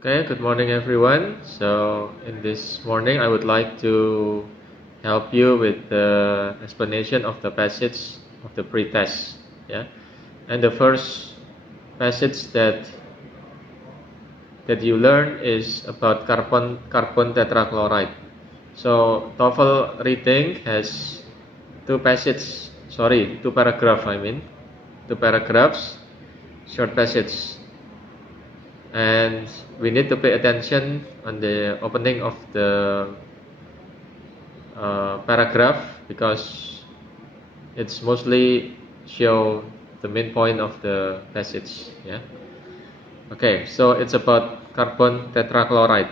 Okay, good morning everyone. So in this morning I would like to help you with the explanation of the passage of the pretest. Yeah. And the first passage that you learn is about carbon tetrachloride. So TOEFL reading has two paragraphs, two paragraphs, short passage. And we need to pay attention on the opening of the paragraph because it's mostly show the main point of the passage. Yeah. Okay, so it's about carbon tetrachloride.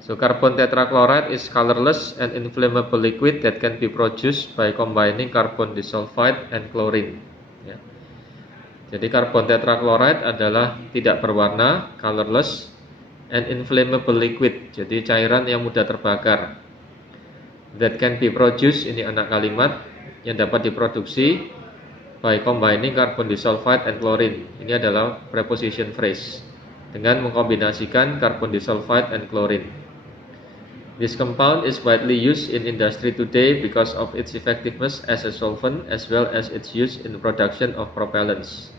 So carbon tetrachloride is colorless and inflammable liquid that can be produced by combining carbon disulfide and chlorine. Yeah. Jadi karbon tetrachloride adalah tidak berwarna, colorless, and inflammable liquid. Jadi cairan yang mudah terbakar. That can be produced, ini anak kalimat yang dapat diproduksi by combining carbon disulfide and chlorine. Ini adalah preposition phrase. Dengan mengkombinasikan carbon disulfide and chlorine. This compound is widely used in industry today because of its effectiveness as a solvent as well as its use in the production of propellants.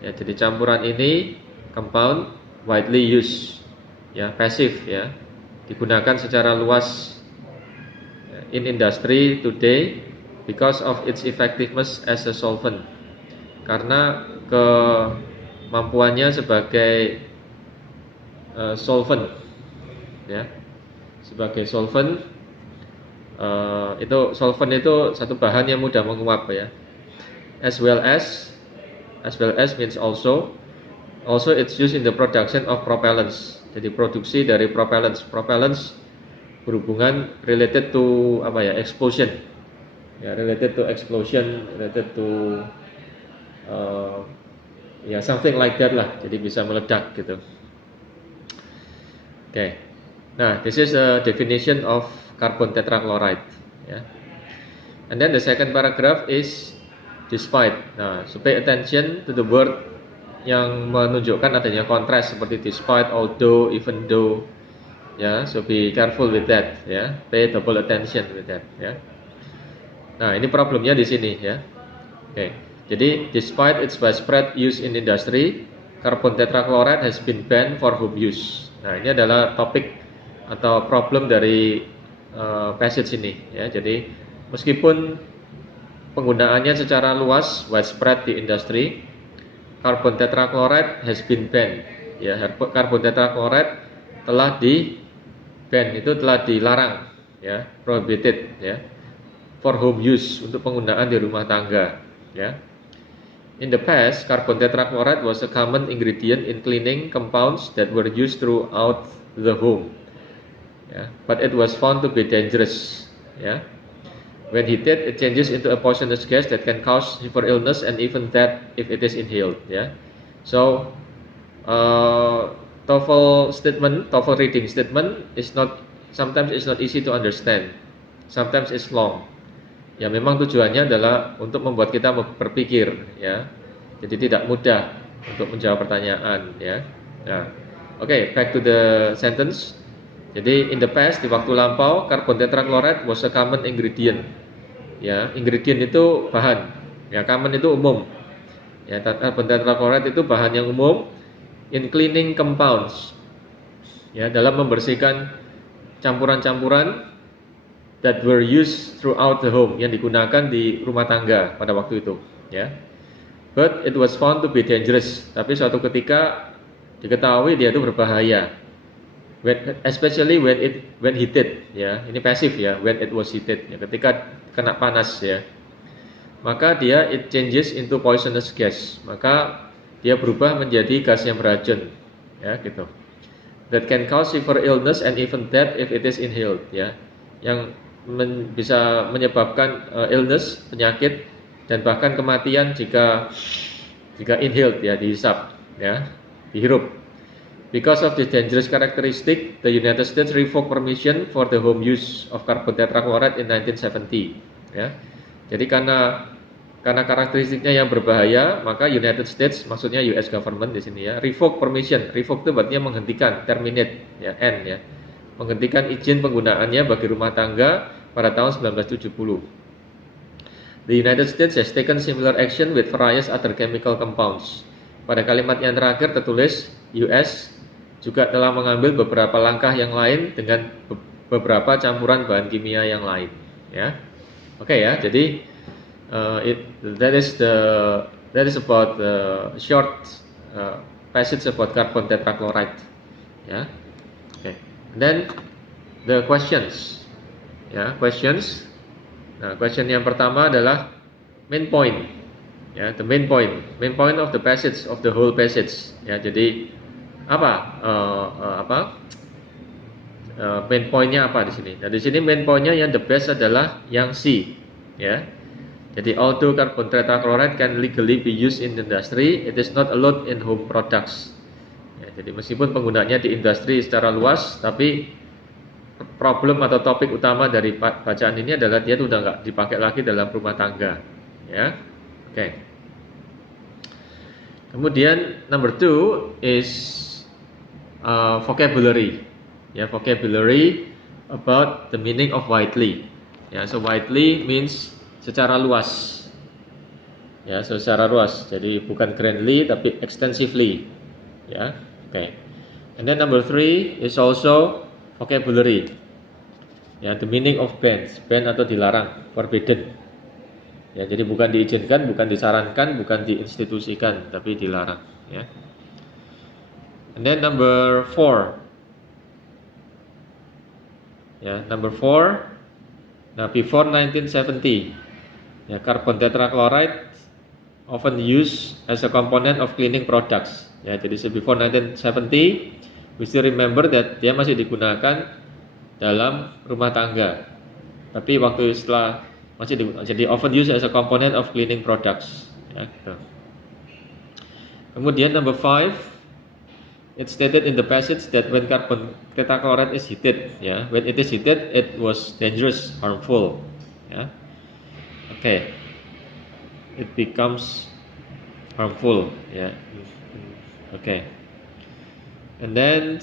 Ya, jadi campuran ini compound widely used, ya, pasif, ya, digunakan secara luas in industry today because of its effectiveness as a solvent. Karena kemampuannya sebagai solvent, ya, sebagai solvent. Solvent itu satu bahan yang mudah menguap, ya. As well as means also it's used in the production of propellants. Jadi produksi dari propellants. Propellants berhubungan related to explosion. Ya, related to explosion, related to something like that lah. Jadi bisa meledak gitu. Okay. Nah, this is a definition of carbon tetrachloride, ya. And then the second paragraph is despite. Nah, so pay attention to the word yang menunjukkan adanya kontras seperti despite, although, even though. Ya, so be careful with that, ya. Pay double attention with that, ya. Nah, ini problemnya di sini, ya. Oke. Jadi despite its widespread use in industry, carbon tetrachloride has been banned for home use. Nah, ini adalah topik atau problem dari passage ini, ya. Jadi meskipun penggunaannya secara luas, widespread di industri, carbon tetrachloride has been banned. Ya, carbon tetrachloride telah di-ban, itu telah dilarang, ya, prohibited, ya, for home use, untuk penggunaan di rumah tangga, ya. In the past, carbon tetrachloride was a common ingredient in cleaning compounds that were used throughout the home. Ya, but it was found to be dangerous, ya. When heated, it changes into a poisonous gas that can cause severe illness and even death if it is inhaled. Yeah. So, TOEFL reading statement sometimes it's not easy to understand. Sometimes it's long. Ya, memang tujuannya adalah untuk membuat kita berpikir, ya. Jadi tidak mudah untuk menjawab pertanyaan, ya. Nah, okay, back to the sentence. Jadi in the past, di waktu lampau, carbon tetrachloride was a common ingredient. Ya, ingredient itu bahan. Ya, common itu umum. Ya, carbon tetrachloride itu bahan yang umum in cleaning compounds. Ya, dalam membersihkan campuran-campuran that were used throughout the home, yang digunakan di rumah tangga pada waktu itu, ya. But it was found to be dangerous. Tapi suatu ketika diketahui dia itu berbahaya. Especially when heated, ya. Ini pasif, ya, when it was heated, ya, ketika kena panas, ya. Maka it changes into poisonous gas. Maka dia berubah menjadi gas yang beracun, ya, gitu. That can cause severe illness and even death if it is inhaled, ya. Yang bisa menyebabkan illness, penyakit, dan bahkan kematian jika inhaled, ya, dihisap, ya, dihirup. Because of this dangerous characteristic, the United States revoked permission for the home use of carbon tetrachloride in 1970. Ya. Jadi karena karena karakteristiknya yang berbahaya, maka United States, maksudnya US government di sini ya, revoke permission. Revoke itu berarti menghentikan, terminate, ya, end ya. Menghentikan izin penggunaannya bagi rumah tangga pada tahun 1970. The United States has taken similar action with various other chemical compounds. Pada kalimat yang terakhir tertulis US juga telah mengambil beberapa langkah yang lain dengan beberapa campuran bahan kimia yang lain. Ya, oke ya. Jadi that is about the short passage about carbon tetrachloride. Ya, oke. Then the questions. Ya, questions. Nah, question yang pertama adalah main point. Ya, the main point of the passage, of the whole passage. Ya, jadi main pointnya apa di sini? Nah, di sini main pointnya yang the best adalah yang C. Ya, jadi although carbon tetrachloride can legally be used in industry, it is not allowed in home products. Ya, jadi meskipun penggunaannya di industri secara luas, tapi problem atau topik utama dari bacaan ini adalah dia sudah nggak dipakai lagi dalam rumah tangga. Ya, oke. Kemudian number 2 is vocabulary. Ya, vocabulary about the meaning of widely. Ya, so widely means secara luas. Ya, so secara luas. Jadi bukan grandly tapi extensively. Ya, oke. And then number 3 is also vocabulary. Ya, the meaning of ban atau dilarang, forbidden. Ya, jadi bukan diizinkan, bukan disarankan, bukan diinstitusikan, tapi dilarang. Ya. And then number 4. Ya, number 4. Nah, before 1970, ya, carbon tetrachloride often used as a component of cleaning products. Ya, jadi before 1970, we still remember that dia masih digunakan dalam rumah tangga. Tapi waktu setelah masih digunakan, jadi often used as a component of cleaning products. Ya, gitu. Kemudian number 5. It stated in the passage that when carbon tetrachloride is heated, ya, when it is heated, it was dangerous, harmful, ya. Okay, it becomes harmful, ya. Okay, and then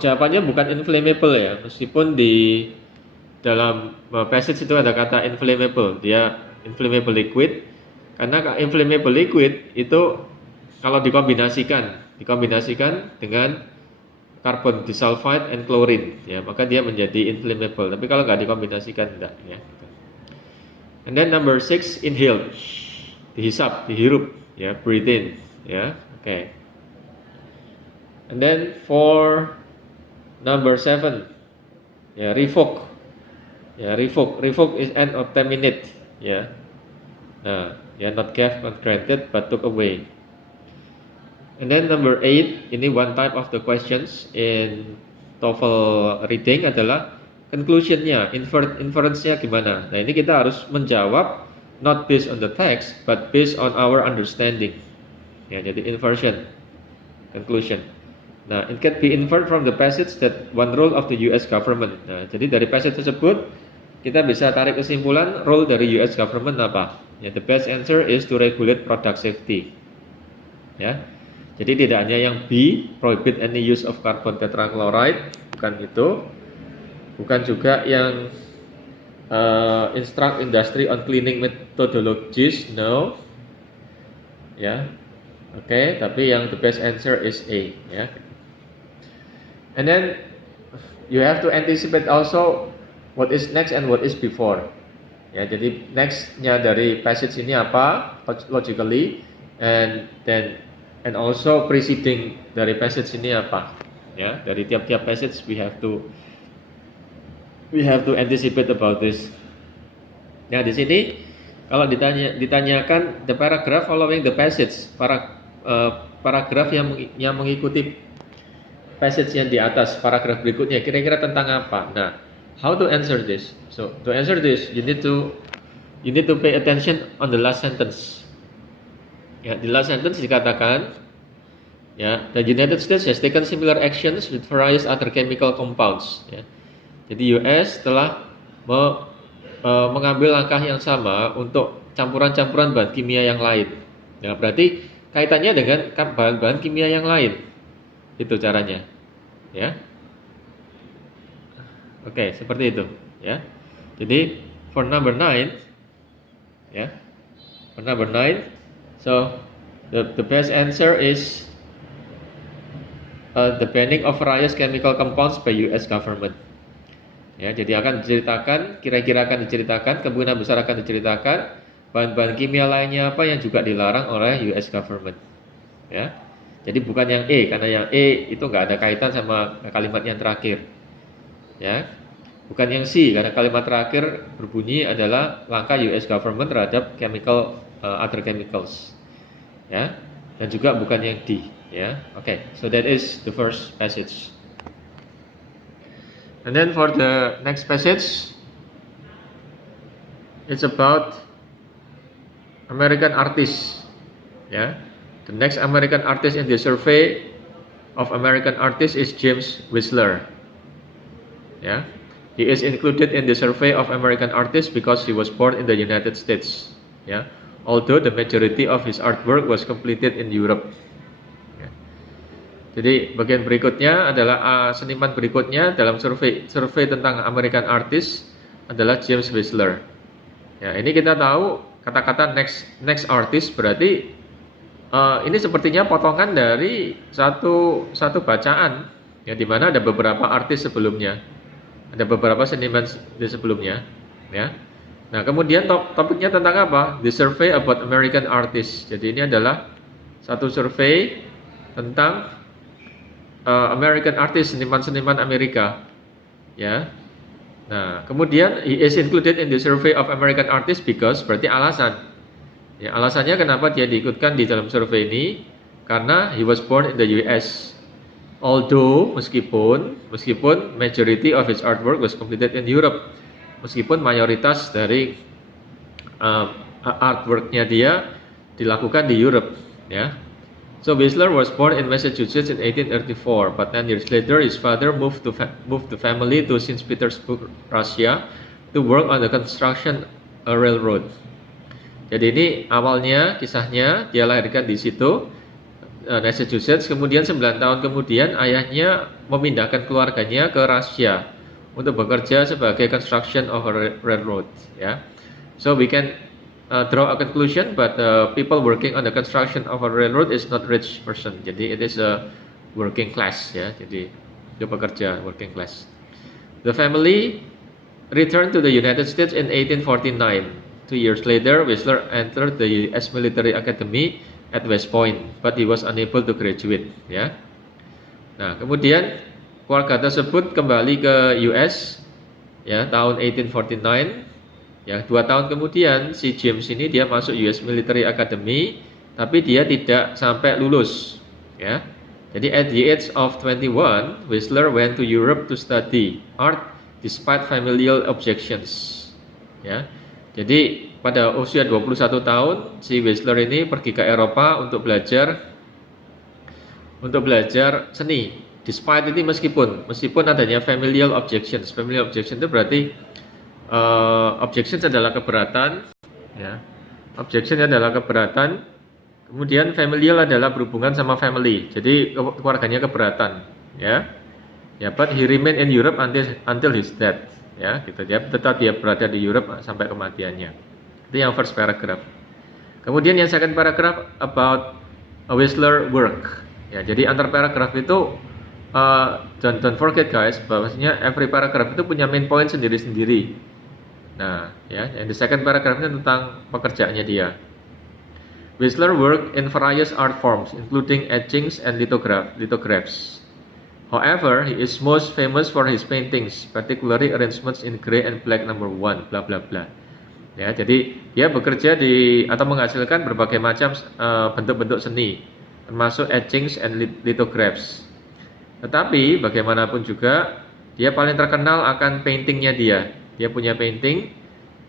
jawabannya bukan inflammable ya, meskipun di dalam passage itu ada kata inflammable, dia inflammable liquid, karena inflammable liquid itu kalau dikombinasikan dengan carbon disulfide and chlorine, ya, maka dia menjadi inflammable. Tapi kalau nggak dikombinasikan enggak, ya. And then number 6, inhale, dihisap, dihirup, ya, breathe in, ya, okay. And then for number 7, ya, revoke. Ya, revoke is end of terminate, ya. Nah, ya, not give, not granted, but took away. And then number 8, ini one type of the questions in TOEFL reading adalah conclusionnya, inference-nya gimana. Nah, ini kita harus menjawab not based on the text, but based on our understanding. Ya, jadi inversion, conclusion. Nah, it can be inferred from the passage that one role of the US government. Nah, jadi dari passage tersebut kita bisa tarik kesimpulan role dari US government apa? Ya, the best answer is to regulate product safety. Ya, jadi tidak hanya yang B, prohibit any use of carbon tetrachloride, bukan itu, bukan juga yang instruct industry on cleaning methodologies, no. Ya, oke, tapi yang the best answer is A. Ya. And then you have to anticipate also what is next and what is before. Ya, jadi next-nya dari passage ini apa logically, and also preceding dari passage ini apa. Ya, dari tiap-tiap passage we have to anticipate about this. Ya, di sini kalau ditanyakan the paragraph following the passage, paragraf yang mengikuti passage yang di atas, paragraf berikutnya kira-kira tentang apa? Nah, how to answer this? So, to answer this, you need to pay attention on the last sentence. Ya, di last sentence dikatakan Ya, the United States has taken similar actions with various other chemical compounds. Ya. Jadi US telah mengambil langkah yang sama untuk campuran-campuran bahan kimia yang lain. Ya, berarti kaitannya dengan bahan-bahan kimia yang lain. Itu caranya. Ya. Oke, seperti itu, ya. Jadi for number 9, ya. For number 9, so the best answer is the banning of various chemical compounds by US government. Ya, jadi akan diceritakan, kira-kira akan diceritakan, kemungkinan besar akan diceritakan bahan-bahan kimia lainnya apa yang juga dilarang oleh US government. Ya, jadi bukan yang E, karena yang E itu nggak ada kaitan sama kalimat yang terakhir. Ya, bukan yang C, karena kalimat terakhir berbunyi adalah langkah US government terhadap other chemicals. Ya, dan juga bukan yang D. Ya, okay. So that is the first passage. And then for the next passage, it's about American artists. Yeah, the next American artist in the survey of American artists is James Whistler. Yeah, he is included in the survey of American artists because he was born in the United States. Yeah, although the majority of his artwork was completed in Europe. Jadi bagian berikutnya adalah seniman berikutnya dalam survei tentang American artist adalah James Whistler. Ya, ini kita tahu kata-kata next artist berarti ini sepertinya potongan dari satu bacaan ya, di mana ada beberapa artis sebelumnya, ada beberapa seniman di sebelumnya. Ya. Nah kemudian topiknya tentang apa? The survey about American artists. Jadi ini adalah satu survei tentang American artist, seniman-seniman Amerika, ya. Nah, kemudian he is included in the survey of American artists because berarti alasan. Ya, alasannya kenapa dia diikutkan di dalam survei ini karena he was born in the US. Although meskipun majority of his artwork was completed in Europe. Meskipun mayoritas dari artworknya dia dilakukan di Europe, ya. So Whistler was born in Massachusetts in 1834, but 10 years later his father moved the family to St. Petersburg, Russia, to work on the construction railroad. Jadi ini awalnya kisahnya dia lahirkan di situ, Massachusetts. Kemudian 9 tahun kemudian ayahnya memindahkan keluarganya ke Rusia untuk bekerja sebagai construction of a railroad. Ya, so we can draw a conclusion, but people working on the construction of a railroad is not rich person. Jadi it is a working class, ya. Jadi dia pekerja working class. The family returned to the United States in 1849. 2 years later, Whistler entered the U.S. Military Academy at West Point, but he was unable to graduate. Ya. Nah, kemudian keluarga tersebut kembali ke US, ya, tahun 1849. Ya, 2 tahun kemudian si James ini dia masuk US Military Academy, tapi dia tidak sampai lulus. Ya, jadi at the age of 21, Whistler went to Europe to study art despite familial objections. Ya, jadi pada usia 21 tahun si Whistler ini pergi ke Eropa untuk belajar seni. Despite ini meskipun adanya familial objections. Familial objection itu berarti objections adalah keberatan, ya. Objection adalah keberatan. Kemudian familial adalah berhubungan sama family. Jadi keluarganya keberatan, ya. Ya, but he remained in Europe until his death, ya. Gitu dia tetap dia berada di Europe sampai kematiannya. Itu yang first paragraph. Kemudian yang second paragraph about Whistler work. Ya, jadi antar paragraph itu don't forget guys, bahwasanya every paragraph itu punya main point sendiri-sendiri. Nah, ya, yang the second paragraph ini tentang pekerjaannya dia. Whistler worked in various art forms, including etchings and lithographs. However, he is most famous for his paintings, particularly arrangements in gray and black number 1, bla bla bla. Ya, jadi dia bekerja atau menghasilkan berbagai macam bentuk-bentuk seni, termasuk etchings and lithographs. Tetapi bagaimanapun juga dia paling terkenal akan paintingnya dia. Dia punya painting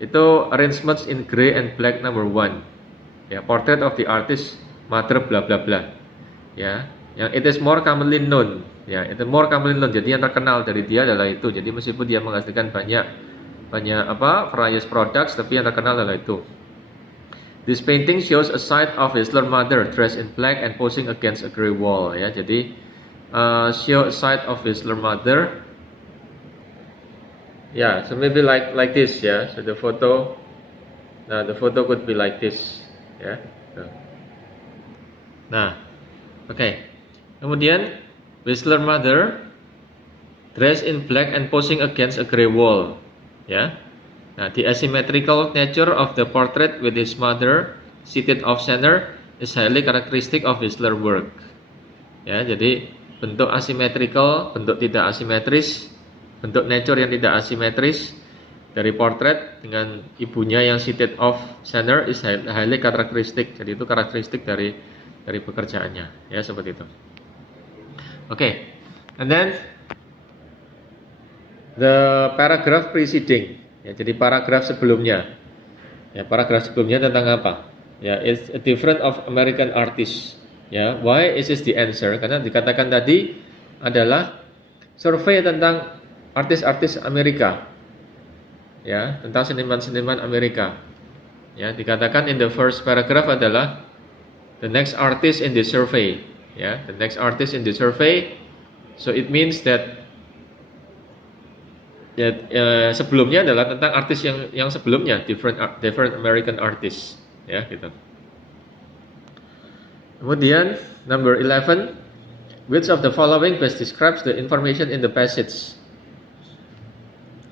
itu arrangements in gray and black number 1. Ya, portrait of the artist mother bla bla bla. Ya. Yang it is more commonly known. Ya, itu more commonly known. Jadi yang terkenal dari dia adalah itu. Jadi meskipun dia menghasilkan banyak various products, tapi yang terkenal adalah itu. This painting shows a side of Whistler mother dressed in black and posing against a grey wall. Ya, jadi show a side of Whistler mother. Yeah, so maybe like this, yeah. So the photo could be like this, ya. Yeah. Nah, oke. Kemudian Whistler mother dressed in black and posing against a grey wall, ya. Nah, the asymmetrical nature of the portrait with his mother seated off center is highly characteristic of Whistler work. Ya, jadi bentuk asimetrikal, bentuk tidak asimetris, bentuk nature yang tidak asimetris dari portrait dengan ibunya yang seated off center is highly characteristic. Jadi itu karakteristik dari pekerjaannya, ya, seperti itu. Okay, and then the paragraph preceding, ya, jadi paragraf sebelumnya, ya, paragraf sebelumnya tentang apa? Ya, it's a different of American artists. Ya, why is this the answer? Karena dikatakan tadi adalah survei tentang artis-artis Amerika, ya, tentang seniman-seniman Amerika. Ya, dikatakan in the first paragraph adalah the next artist in the survey, ya, the next artist in the survey. So it means that sebelumnya adalah tentang artis yang sebelumnya, different American artists, ya, gitu. Kemudian number 11, which of the following best describes the information in the passage?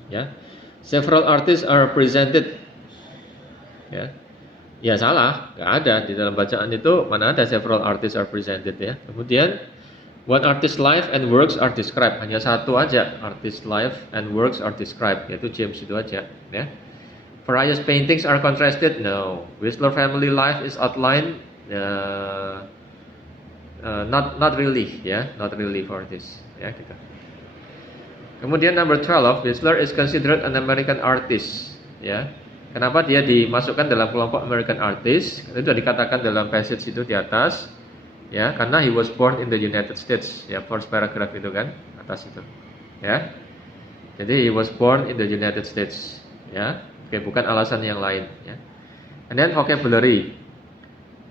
Ya, several artists are presented. Ya, salah, nggak ada di dalam bacaan itu, mana ada several artists are presented, ya. Kemudian one artist life and works are described, hanya satu aja, artist life and works are described, yaitu James itu aja, ya. Various paintings are contrasted, no. Whistler family life is outlined, not really, ya, not really for this, ya, gitu. Kemudian number 12, Whistler is considered an American artist, ya. Kenapa dia dimasukkan dalam kelompok American artist? Itu sudah dikatakan dalam passage itu di atas, ya, karena he was born in the United States, ya, first paragraph itu kan, atas itu, ya. Jadi he was born in the United States, ya. Oke, bukan alasan yang lain, ya. And then vocabulary,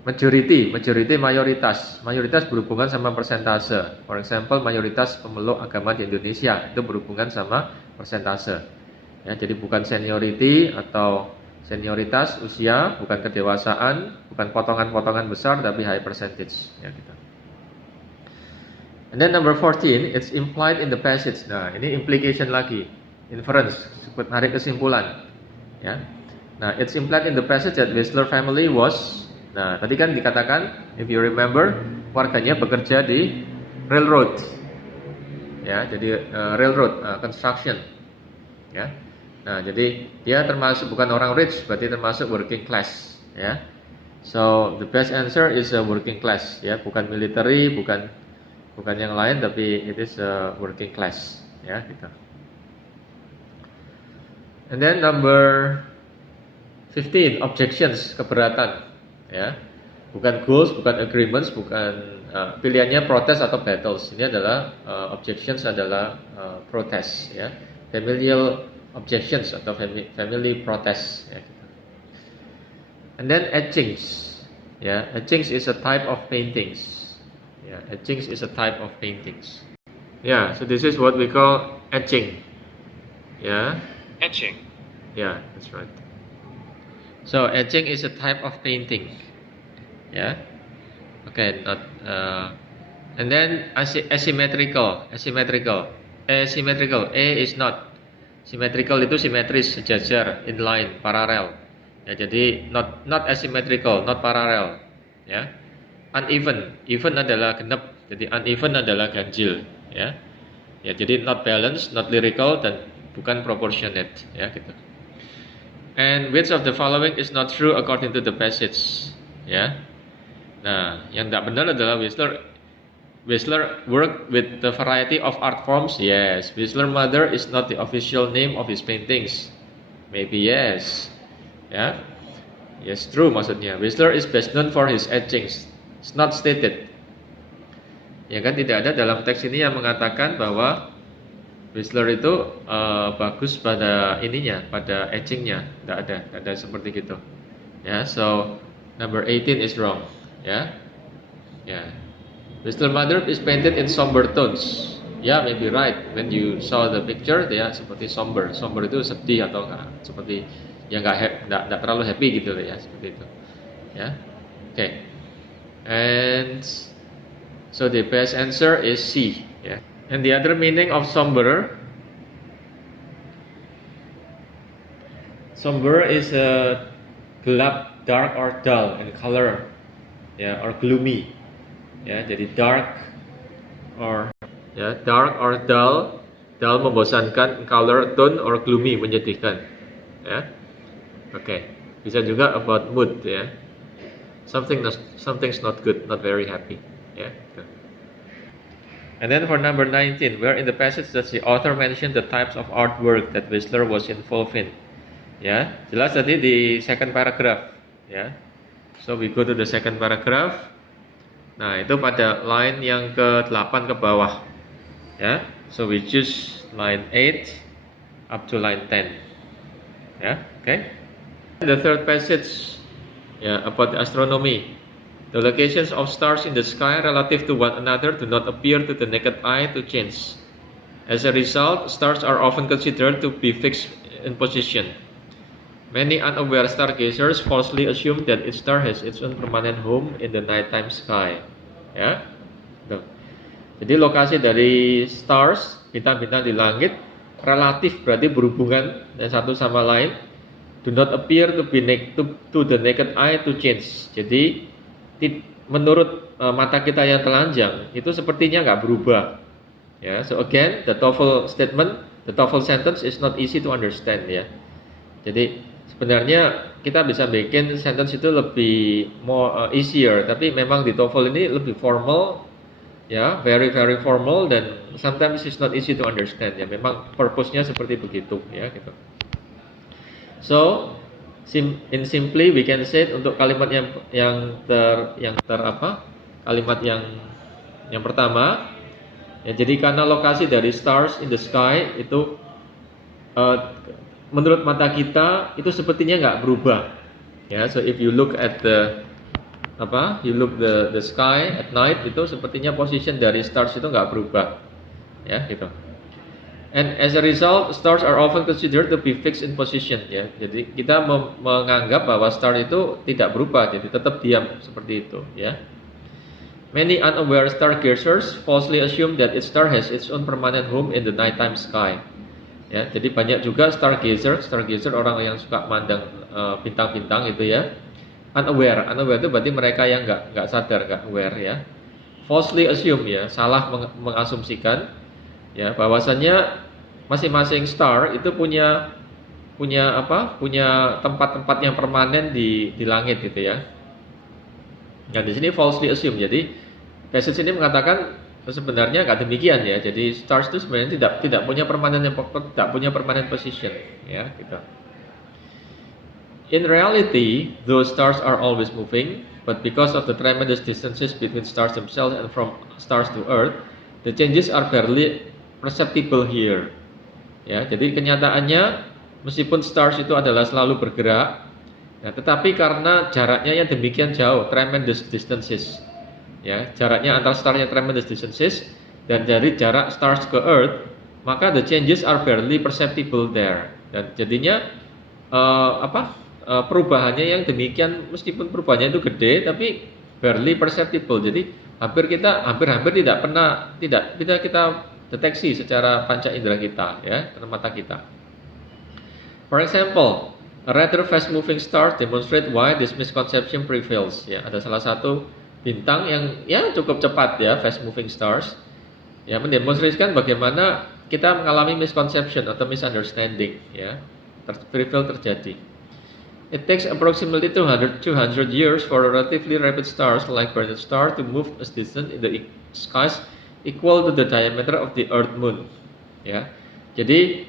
majority mayoritas berhubungan sama persentase. For example, mayoritas pemeluk agama di Indonesia itu berhubungan sama persentase, ya. Jadi bukan seniority atau senioritas usia, bukan kedewasaan, bukan potongan-potongan besar, tapi high percentage, ya, gitu. And then number 14, it's implied in the passage. Nah, ini implication lagi, inference, menarik kesimpulan, ya. Nah, it's implied in the passage that Whistler family was. Nah, tadi kan dikatakan, if you remember, warganya bekerja di railroad, ya, jadi railroad construction, ya. Nah, jadi dia termasuk bukan orang rich, berarti termasuk working class, ya. So the best answer is a working class, ya, bukan military, bukan yang lain, tapi it is a working class, ya, gitu. And then number 15, objections, keberatan. Ya, bukan goals, bukan agreements, bukan pilihannya protes atau battles. Ini adalah objections adalah protes, ya, familial objections atau family protest, ya, gitu. And then etchings, ya, etchings is a type of paintings, ya, etchings is a type of paintings. Yeah, so this is what we call etching, ya, Etching. yeah, that's right. So etching is a type of painting, yeah. Okay, not and then asymmetrical. A is not. Symmetrical itu simetris, sejajar, inline, paralel. Ya, jadi not asymmetrical, not parallel, ya. Uneven, even adalah genep, jadi uneven adalah ganjil, ya. Ya, jadi not balanced, not lyrical, dan bukan proportionate, ya, gitu. And which of the following is not true according to the passage, ya. Nah, yang tidak benar adalah Whistler worked with the variety of art forms. Yes, Whistler mother is not the official name of his paintings. Maybe yes, ya. Yes, true maksudnya. Whistler is best known for his etchings. It's not stated. Ya kan, tidak ada dalam teks ini yang mengatakan bahwa Whistler itu bagus pada ininya, pada etchingnya. Tidak ada seperti gitu. Ya, so number 18 is wrong. Ya, ya. Whistler mother is painted in somber tones. Ya, maybe right. When you saw the picture, dia seperti somber. Somber itu sedih atau seperti yang nggak terlalu happy gitu ya, seperti itu. Ya, oke. And so the best answer is C. Yeah. And the other meaning of somber is gelap, dark or dull in color, ya, or gloomy. Ya, jadi dark or dull, dull membosankan, color, tone or gloomy menyedihkan. Ya, oke. Bisa juga about mood, ya. Something's not good, not very happy. Ya. And then for number 19, where in the passage does the author mention the types of artwork that Whistler was involved in? Ya, jelas tadi di second paragraph. Ya, so we go to the second paragraph. Nah, itu pada line yang ke-8 ke bawah. Ya, so we choose line 8 up to line 10. Ya, okay. The third passage, ya, about astronomy. The locations of stars in the sky relative to one another do not appear to the naked eye to change. As a result, stars are often considered to be fixed in position. Many unaware stargazers falsely assume that each star has its own permanent home in the nighttime sky. Ya, jadi lokasi dari stars, bintang-bintang di langit, relatif berarti berhubungan satu sama lain. Do not appear to be to the naked eye to change. Jadi menurut mata kita yang telanjang itu sepertinya nggak berubah. Ya, so again the TOEFL statement, the TOEFL sentence is not easy to understand, ya. Jadi sebenarnya kita bisa bikin sentence itu lebih more easier, tapi memang di TOEFL ini lebih formal, ya, very very formal, dan sometimes it's not easy to understand, ya. Memang purpose-nya seperti begitu, ya, gitu. So in simply we can say untuk kalimat kalimat yang pertama, ya, jadi karena lokasi dari stars in the sky itu menurut mata kita itu sepertinya nggak berubah, ya. So if you look at the sky at night, itu sepertinya position dari stars itu nggak berubah, ya, gitu. And as a result, stars are often considered to be fixed in position, ya. Jadi kita menganggap bahwa star itu tidak berubah, jadi tetap diam seperti itu, ya. Many unaware stargazers falsely assume that each star has its own permanent home in the nighttime sky. Ya, jadi banyak juga stargazer orang yang suka mandang bintang-bintang itu, ya. Unaware itu berarti mereka yang nggak sadar, nggak aware, ya. Falsely assume, ya, salah mengasumsikan, ya, bahwasannya masing-masing star itu punya tempat-tempat yang permanen di langit, gitu, ya. Nah, di sini falsely assume. Jadi passage ini mengatakan sebenarnya nggak demikian, ya. Jadi stars itu sebenarnya tidak punya permanent position, ya, gitu. In reality, those stars are always moving, but because of the tremendous distances between stars themselves and from stars to Earth, the changes are barely perceptible here. Ya, jadi kenyataannya meskipun stars itu adalah selalu bergerak, ya, tetapi karena jaraknya yang demikian jauh, tremendous distances, ya, jaraknya antar starnya tremendous distances, dan dari jarak stars ke Earth, maka the changes are barely perceptible there. Dan jadinya perubahannya yang demikian, meskipun perubahannya itu gede, tapi barely perceptible. Jadi hampir tidak pernah kita deteksi secara panca indera kita, ya, mata kita. For example, a rather fast moving star demonstrate why this misconception prevails. Ya, ada salah satu bintang yang, ya, cukup cepat, ya, fast moving stars, ya, mendemonstrasikan bagaimana kita mengalami misconception atau misunderstanding, ya, prevail terjadi. It takes approximately 200 years for a relatively rapid stars like Barnard star to move a distance in the skies equal to the diameter of the Earth Moon. Ya, jadi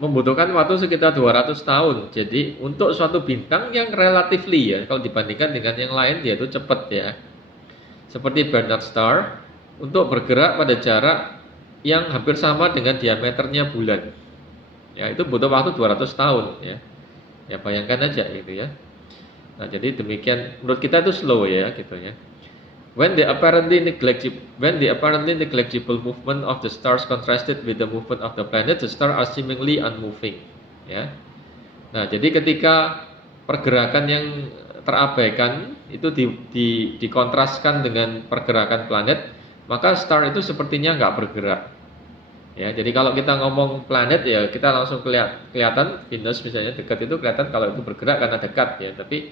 membutuhkan waktu sekitar 200 tahun. Jadi untuk suatu bintang yang relatively, ya, kalau dibandingkan dengan yang lain dia itu cepat, ya. seperti Barnard Star untuk bergerak pada jarak yang hampir sama dengan diameternya bulan. Ya, itu butuh waktu 200 tahun ya. Ya bayangkan aja gitu ya. Nah, jadi demikian menurut kita itu slow ya gitu ya. When the apparently negligible movement of the stars contrasted with the movement of the planet, the stars are seemingly unmoving. Ya. Nah, jadi ketika pergerakan yang terabaikan itu dikontraskan dengan pergerakan planet, maka star itu sepertinya nggak bergerak. Ya, jadi kalau kita ngomong planet ya kita langsung kelihatan Venus misalnya dekat itu kelihatan kalau itu bergerak karena dekat ya. Tapi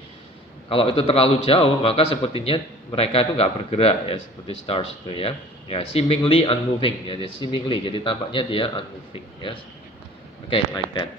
kalau itu terlalu jauh maka sepertinya mereka itu nggak bergerak ya seperti stars itu ya. Ya seemingly unmoving ya, seemingly jadi tampaknya dia unmoving ya. Okay, like that.